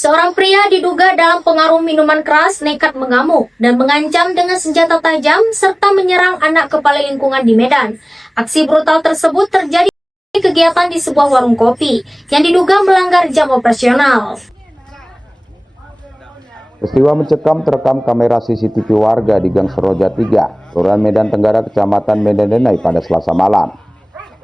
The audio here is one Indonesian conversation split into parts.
Seorang pria diduga dalam pengaruh minuman keras nekat mengamuk dan mengancam dengan senjata tajam serta menyerang anak kepala lingkungan di Medan. Aksi brutal tersebut terjadi kegiatan di sebuah warung kopi yang diduga melanggar jam operasional. Peristiwa mencekam terekam kamera CCTV warga di Gang Seroja 3, Kelurahan Medan Tenggara, Kecamatan Medan Denai pada Selasa malam.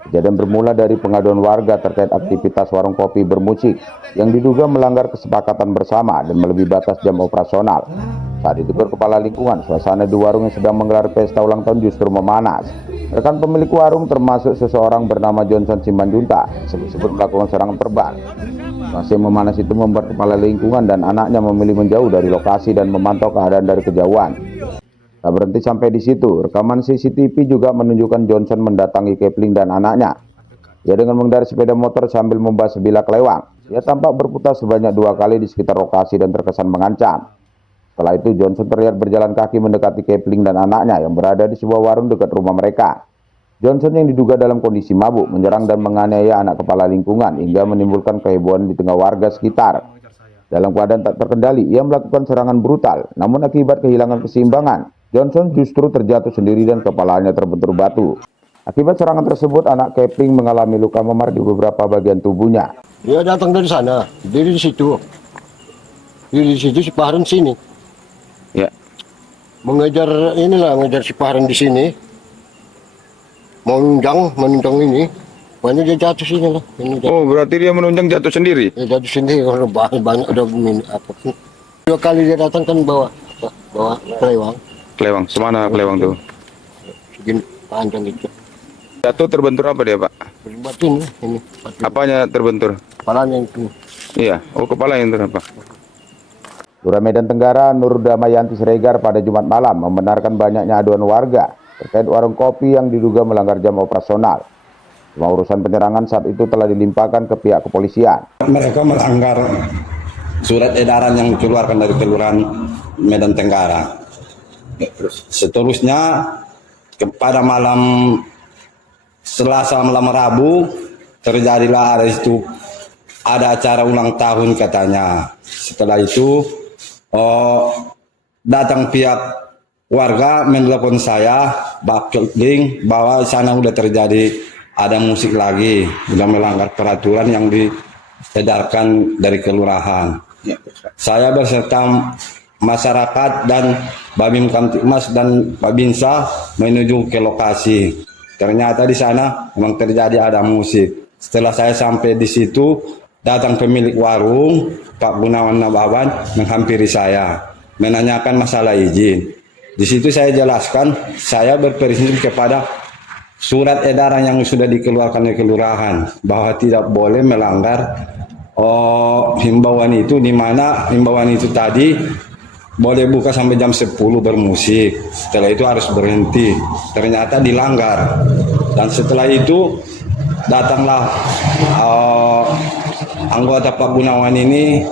Kejadian bermula dari pengaduan warga terkait aktivitas warung kopi bermusik yang diduga melanggar kesepakatan bersama dan melebihi batas jam operasional. Saat ditegur kepala lingkungan, suasana di warung yang sedang menggelar pesta ulang tahun justru memanas. Rekan pemilik warung termasuk seseorang bernama Johnson Simanjuntak sebut-sebut melakukan serangan verbal. Situasi memanas itu membuat kepala lingkungan dan anaknya memilih menjauh dari lokasi dan memantau keadaan dari kejauhan. Tak berhenti sampai di situ, rekaman CCTV juga menunjukkan Johnson mendatangi Kepling dan anaknya. Ia dengan mengendarai sepeda motor sambil membawa sebilah kelewang. Ia tampak berputar sebanyak 2 kali di sekitar lokasi dan terkesan mengancam. Setelah itu Johnson terlihat berjalan kaki mendekati Kepling dan anaknya yang berada di sebuah warung dekat rumah mereka. Johnson yang diduga dalam kondisi mabuk menyerang dan menganiaya anak kepala lingkungan hingga menimbulkan kehebohan di tengah warga sekitar. Dalam keadaan tak terkendali, ia melakukan serangan brutal, namun akibat kehilangan keseimbangan, Johnson justru terjatuh sendiri dan kepalanya terbentur batu. Akibat serangan tersebut, anak Kepling mengalami luka memar di beberapa bagian tubuhnya. Dia datang dari sana, diri di situ. Diri di situ, si Paharan sini. Ya. Mengejar si Paharan di sini. Menunjang ini. Banyak dia jatuh sini lah. Oh, berarti dia menunjang jatuh sendiri? Dia jatuh sendiri, orang banyak udah apa. 2 kali dia datang kan bawa kelewang. Kelewang, semana kelewang tuh? Segini panjang itu. Jatuh terbentur apa dia, Pak? Batu ini. Batu. Apanya terbentur? Kepalanya itu. Iya, kepala yang terapa? Lurah Medan Tenggara Nur Damayanti Siregar pada Jumat malam membenarkan banyaknya aduan warga terkait warung kopi yang diduga melanggar jam operasional. Semua urusan penyerangan saat itu telah dilimpahkan ke pihak kepolisian. Mereka melanggar surat edaran yang dikeluarkan dari Kelurahan Medan Tenggara. Seterusnya pada malam Selasa malam Rabu terjadilah ada acara ulang tahun katanya. Setelah itu datang pihak warga menelpon saya, Kepling, bahwa sana udah terjadi ada musik lagi, udah melanggar peraturan yang diedarkan dari kelurahan. Saya beserta masyarakat dan Babin Kamtibmas dan Babinsa menuju ke lokasi. Ternyata di sana memang terjadi ada musik. Setelah saya sampai di situ, datang pemilik warung, Pak Gunawan Nabawan, menghampiri saya, menanyakan masalah izin. Di situ saya jelaskan, saya berprinsip kepada surat edaran yang sudah dikeluarkan oleh kelurahan bahwa tidak boleh melanggar himbauan itu, di mana himbauan itu tadi boleh buka sampai jam 10 bermusik. Setelah itu harus berhenti. Ternyata dilanggar. Dan setelah itu datanglah anggota Pak Gunawan ini,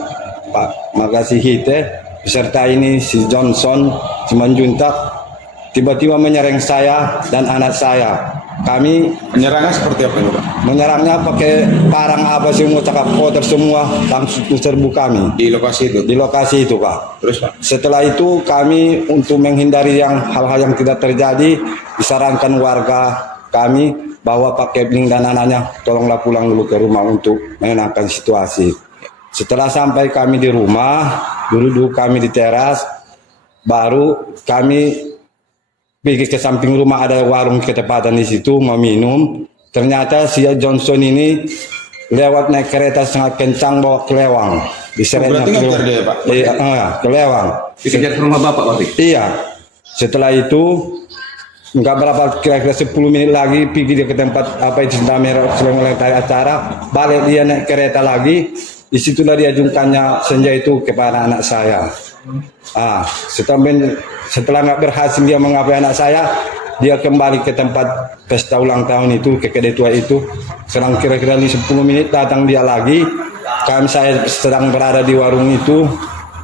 Pak Magasi Hite, beserta ini si Johnson Simanjuntak, tiba-tiba menyerang saya dan anak saya. Kami Menyerangnya seperti apa, Pak? menyerangnya pakai parang apa semua, cakap kotor semua, langsung serbu kami. Di lokasi itu? Di lokasi itu, Pak. Terus, Pak? Setelah itu kami untuk menghindari hal-hal yang tidak terjadi, disarankan warga kami bahwa Pak Kepling dan anaknya tolonglah pulang dulu ke rumah untuk menenangkan situasi. Setelah sampai kami di rumah, dulu kami di teras, baru kami pergi ke samping rumah, ada warung ketepatan di situ mau minum. Ternyata si Johnson ini lewat naik kereta sangat kencang bawa kelewang. Berarti ngejar dia, Pak? Iya, kelewang. Dikejar ke rumah Bapak waktu itu? Iya. Setelah itu nggak berapa, kira-kira 10 menit lagi pergi dia ke tempat apa itu selama acara, balik dia naik kereta lagi. Disitulah dia jungkannya senja itu kepada anak saya. Setelah nggak berhasil dia mengapai anak saya, dia kembali ke tempat pesta ulang tahun itu, ke kedai tua itu. Selang kira-kira 10 menit datang dia lagi. Saya sedang berada di warung itu,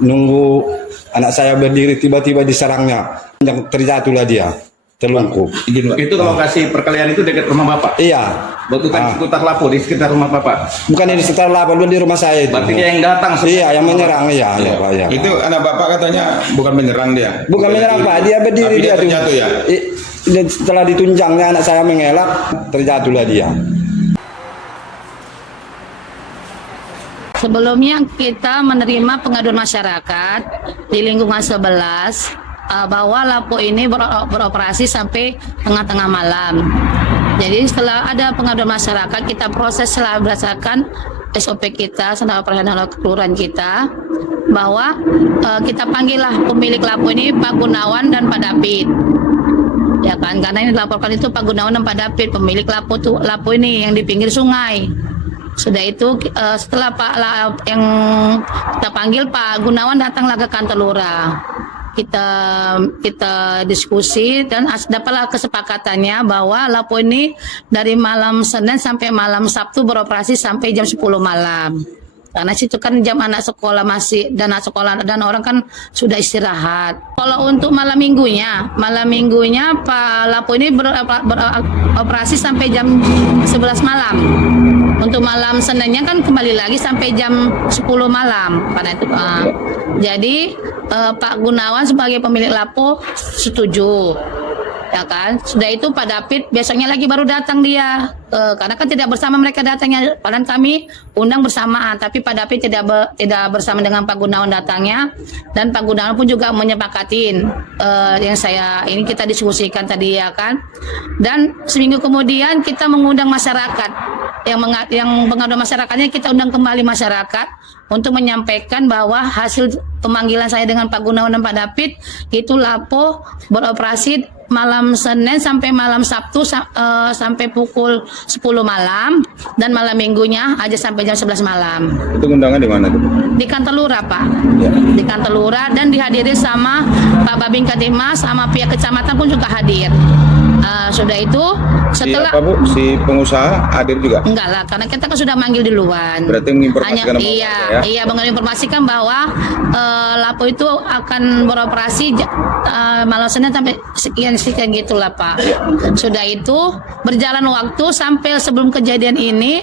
nunggu anak saya berdiri, tiba-tiba diserangnya. Yang terjatuhlah dia. Telungkup. Itu lokasi perkelahian itu dekat rumah Bapak? Iya. Betul kan sekitar Lapo, di sekitar rumah Bapak? Bukan di sekitar lapangan, di rumah saya itu. Berarti dia yang datang? Iya, yang menyerang. Iya, iya, Pak. Iya. Itu anak bapak katanya bukan menyerang dia. Bukan menyerang, Pak. Dia berdiri. Tapi dia terjatuh ya? Dan setelah ditunjangnya anak saya mengelak, terjatuhlah dia. Sebelumnya kita menerima pengaduan masyarakat di lingkungan 11 bahwa Lapo ini beroperasi sampai tengah-tengah malam. Jadi setelah ada pengaduan masyarakat, kita proses setelah berdasarkan SOP kita, standar operasional kelurahan kita, bahwa kita panggillah pemilik Lapo ini Pak Gunawan dan Pak David. Ya kan, karena ini dilaporkan itu Pak Gunawan dan Pak David, pemilik Lapo ini yang di pinggir sungai. Sudah itu setelah yang kita panggil, Pak Gunawan datanglah ke kantor lurah. Kita diskusi dan dapatlah kesepakatannya bahwa Lapo ini dari malam Senin sampai malam Sabtu beroperasi sampai jam 10 malam. Karena situ kan jam anak sekolah masih dan anak sekolah dan orang kan sudah istirahat. Kalau untuk malam minggunya Pak Lapo ini beroperasi sampai jam 11 malam. Untuk malam Seninnya kan kembali lagi sampai jam 10 malam. Karena itu jadi Pak Gunawan sebagai pemilik Lapo setuju. Ya kan, sudah itu Pak David besoknya lagi baru datang dia, karena kan tidak bersama mereka datangnya, padahal kami undang bersamaan, tapi Pak David tidak bersama dengan Pak Gunawan datangnya, dan Pak Gunawan pun juga menyepakatin yang ini kita diskusikan tadi ya kan, dan seminggu kemudian kita mengundang masyarakat, yang pengaduan masyarakatnya kita undang kembali masyarakat untuk menyampaikan bahwa hasil pemanggilan saya dengan Pak Gunawan dan Pak David itu Lapo beroperasi malam Senin sampai malam Sabtu sampai pukul 10 malam dan malam minggunya aja sampai jam 11 malam. Itu undangan di mana tuh? Di kantor lurah, Pak. Ya. Di kantor lurah dan dihadiri sama Pak Babin Katimas, sama pihak kecamatan pun juga hadir. Sudah itu setelah si pengusaha hadir juga? Enggak lah, karena kita kan sudah manggil duluan. Berarti menginformasikan Iya, menginformasikan bahwa Lapo itu akan beroperasi malam Senin sampai sekian gitulah Pak. Sudah itu berjalan waktu sampai sebelum kejadian ini,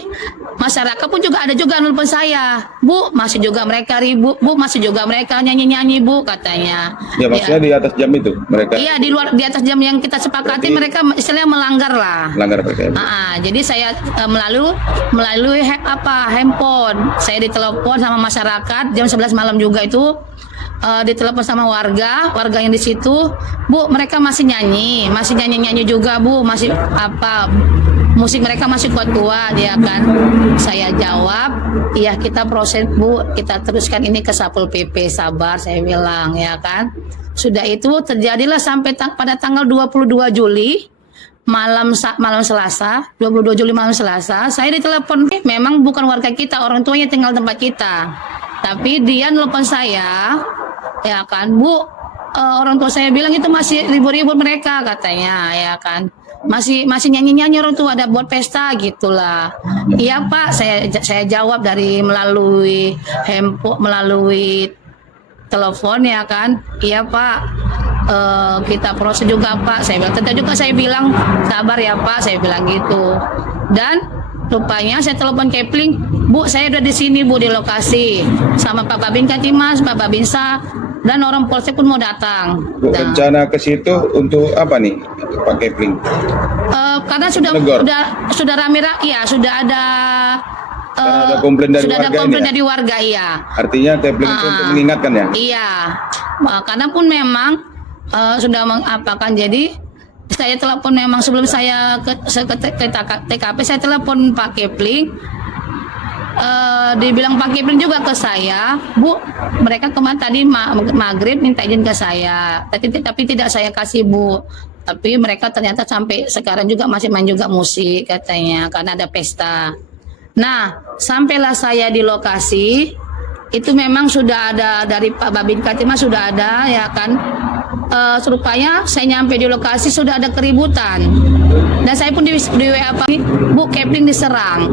masyarakat pun juga ada juga nelpon saya, Bu, masih juga mereka ribut, Bu, masih juga mereka nyanyi-nyanyi, Bu, katanya. Ya maksudnya di atas jam itu mereka? Iya, di atas jam yang kita sepakati. Berarti mereka istilahnya melanggar lah. Melanggar PKM. Jadi saya melalui handphone, saya ditelepon sama masyarakat jam 11 malam juga itu, ditelepon sama warga yang di situ, Bu, mereka masih nyanyi juga, Bu, masih musik mereka masih kuat-kuat ya kan. Saya jawab, iya kita proses, Bu, kita teruskan ini ke Satpol PP, sabar, saya bilang ya kan. Sudah itu terjadilah sampai pada tanggal 22 Juli malam Selasa, 22 Juli malam Selasa, saya ditelepon, memang bukan warga kita, orang tuanya tinggal tempat kita. Tapi dia nelpon saya, ya kan, Bu, orang tua saya bilang itu masih ribut-ribut mereka katanya, ya kan. Masih nyanyi-nyanyi orang tua, ada buat pesta gitulah. Iya Pak, saya jawab melalui handphone, melalui telepon ya kan. Iya Pak, kita proses juga Pak. Saya bilang sabar ya Pak, saya bilang gitu. Dan rupanya saya telepon Kepling, Bu, saya udah di sini Bu, di lokasi sama Pak Babin Katimas, Pak Babinsa, dan orang Polsek pun mau datang. Bu, rencana ke situ untuk apa nih Pak Kepling? Karena sudah rame, ya sudah ada. Ada komplain dari sudah warga, ada komplain dari warga, iya. Artinya Kepling itu untuk mengingatkan ya? Iya, karena pun memang sudah mengapakan. Jadi saya telepon, memang sebelum saya ke TKP, saya telepon Pak Kepling. Dibilang Pak Kepling juga ke saya, Bu, mereka kemarin tadi maghrib minta izin ke saya, tapi tidak saya kasih Bu. Tapi mereka ternyata sampai sekarang juga masih main juga musik katanya, karena ada pesta. Nah, sampailah saya di lokasi, itu memang sudah ada dari Pak Babin Katimas, sudah ada ya kan. Rupanya saya nyampe di lokasi sudah ada keributan. Dan saya pun di WA Pak, Bu, Kepling diserang.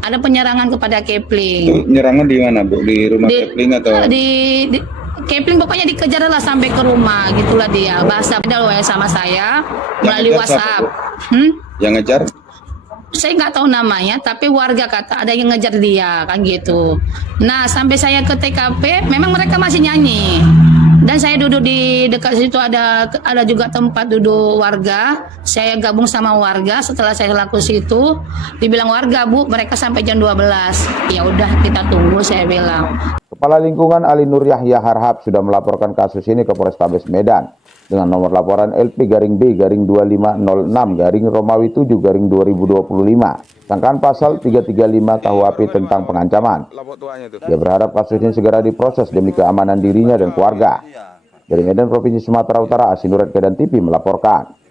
Ada penyerangan kepada Kepling. Penyerangan di mana Bu? Di rumah Kepling atau? Kepling pokoknya dikejar lah sampai ke rumah, gitulah dia. Bahasa beda loh ya sama saya melalui Yang ngejar siapa, WhatsApp. Bu? Yang ngejar? Saya nggak tahu namanya, tapi warga kata ada yang ngejar dia kan gitu. Nah sampai saya ke TKP, memang mereka masih nyanyi. Dan saya duduk di dekat situ ada juga tempat duduk warga. Saya gabung sama warga. Setelah saya laku situ, dibilang warga, Bu, mereka sampai jam 12. Ya udah kita tunggu, saya bilang. Kepala Lingkungan Ali Nur Yahya Harhab sudah melaporkan kasus ini ke Polrestabes Medan dengan nomor laporan LP-B-256-Romawi 7-2025. Sangkaan pasal 335 KUHP tentang pengancaman. Dia berharap kasus ini segera diproses demi keamanan dirinya dan keluarga. Dari Medan, Provinsi Sumatera Utara, Asinurat Kedan TV melaporkan.